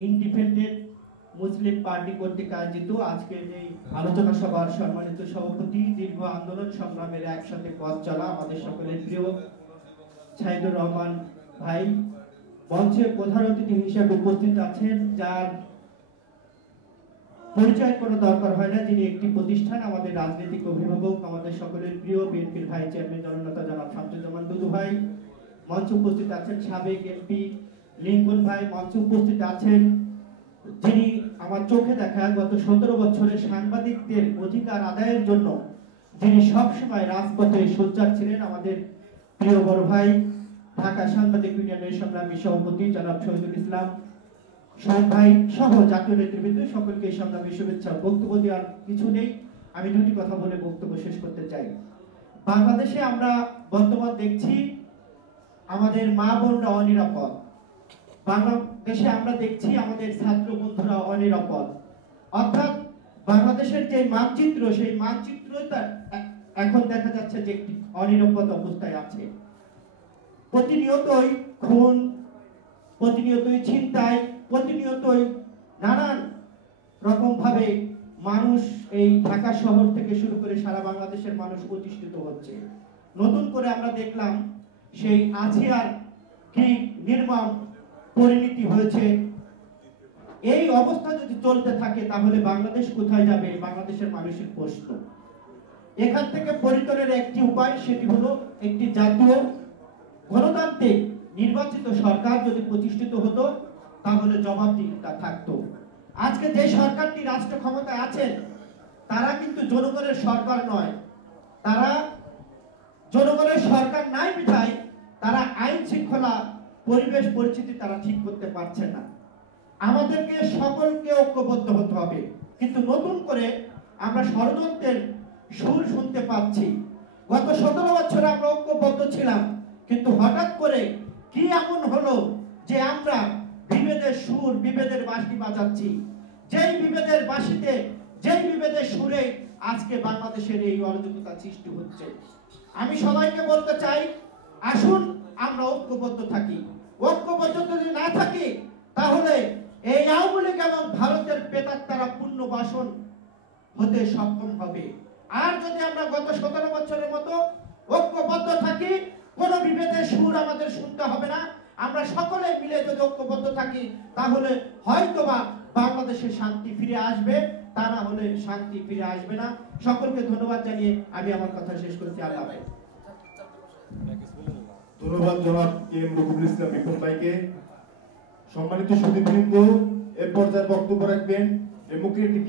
Independent মুসলিম party কর্তৃক আয়োজিত আজকের এই আলোচনা সভার সম্মানিত সভাপতি, দীর্ঘ আন্দোলন সংগ্রামের একসাথে পথ চলা আমাদের সকলের প্রিয় ছাইদুর রহমান ভাই মঞ্চে প্রধান অতিথি হিসেবে উপস্থিত আছেন, যার পরিচয় কোনো দরকার হয় না। যিনি একটি প্রতিষ্ঠান, আমাদের রাজনৈতিক অভিভাবক, আমাদের সকলের প্রিয় বিএনপির ভাই চেয়ারম্যান জননেতা জনাব শামসুজ্জামান দুদু ভাই। মঞ্চে উপস্থিত আছেন সাবেক এমপি লিঙ্কন ভাই। মঞ্চে উপস্থিত আছেন যিনি আমার চোখে দেখা গত 17 বছরের সাংবাদিকদের অধিকার আদায়ের জন্য যিনি সবসময় রাজপথে সোচ্চার ছিলেন, আমাদের প্রিয় বড় ভাই ঢাকা সাংবাদিক ইউনিয়নের সংগ্রামী সভাপতি জনাব শহীদুল ইসলাম সোহেল ভাই সহ জাতীয় নেতৃবৃন্দ সকলকে সংগ্রামী শুভেচ্ছা। বক্তব্য দেওয়ার কিছু নেই, আমি দুটি কথা বলে বক্তব্য শেষ করতে চাই। বাংলাদেশে আমরা বর্তমান দেখছি আমাদের মা বোনরা অনিরাপদ, বাংলাদেশে আমরা দেখছি আমাদের ছাত্র বন্ধুরা অনিরাপদ। অর্থাৎ বাংলাদেশের যে মানচিত্র, সেই মানচিত্রটা এখন দেখা যাচ্ছে যে একটি অনিরাপদ অবস্থায় আছে। প্রতিনিয়তই খুন, প্রতিনিয়তই ছিনতাই, প্রতিনিয়তই নানান রকম ভাবে মানুষ এই ঢাকা শহর থেকে শুরু করে সারা বাংলাদেশের মানুষ প্রতিষ্ঠিত হচ্ছে। নতুন করে আমরা দেখলাম সেই আজিয়ার কি নির্মম পরিণতি হয়েছে। এই অবস্থা যদি চলতে থাকে তাহলে বাংলাদেশ কোথায় যাবে, বাংলাদেশের মানুষের প্রশ্ন। এখান থেকে পরিত্রাণের একটি উপায়, সেটি হলো একটি জাতীয় গণতান্ত্রিক নির্বাচিত সরকার যদি প্রতিষ্ঠিত হতো তাহলে জবাবদিহিতা থাকতো। আজকে যে সরকারটি রাষ্ট্র ক্ষমতায় আছেন তারা কিন্তু জনগণের সরকার নয়, তারা জনগণের সরকার নাই বিধায় তারা আইন শৃঙ্খলা পরিবেশ পরিস্থিতি তারা ঠিক করতে পারছে না। আমাদেরকে সকলকে ঐক্যবদ্ধ হতে হবে। কিন্তু নতুন করে আমরা ষড়যন্ত্রের সুর শুনতে পাচ্ছি। গত 17 বছরে আমরা ঐক্যবদ্ধ ছিলাম, কিন্তু হঠাৎ করে কি এমন হলো যে আমরা বিভেদের সুর, বিভেদের বাঁশি বাজাচ্ছি। যেই বিভেদের বাঁশিতে, যেই বিভেদের সুরে আজকে বাংলাদেশের এই অরাজকতা সৃষ্টি হচ্ছে। আমি সবাইকে বলতে চাই, আসুন আমরা ঐক্যবদ্ধ থাকি। ঐক্যবদ্ধ যদি না থাকি তাহলে এই আওয়ামী লীগ এবং ভারতের প্রেতাত্মারা পূর্ণ বাসন হতে সক্ষম হবে। আর যদি আমরা গত 17 বছরের মতো ঐক্যবদ্ধ থাকি, কোন বিভেদের সুর আমাদের শুনতে হবে না। আমরা সকলে মিলে যদি ঐক্যবদ্ধ থাকি তাহলে হয়তোবা বাংলাদেশে শান্তি ফিরে আসবে, তা না হলে শান্তি ফিরে আসবে না। সকলকে ধন্যবাদ জানিয়ে আমি আমার কথা শেষ করছি। আল্লাহ হাফেজ। ধন্যবাদ জনাব এম রকিবুল ইসলাম বিপুল ভাইকে। সম্মানিত সুধীবৃন্দ, এর পর্যায়ে বক্তব্য রাখবেন ডেমোক্রেটিক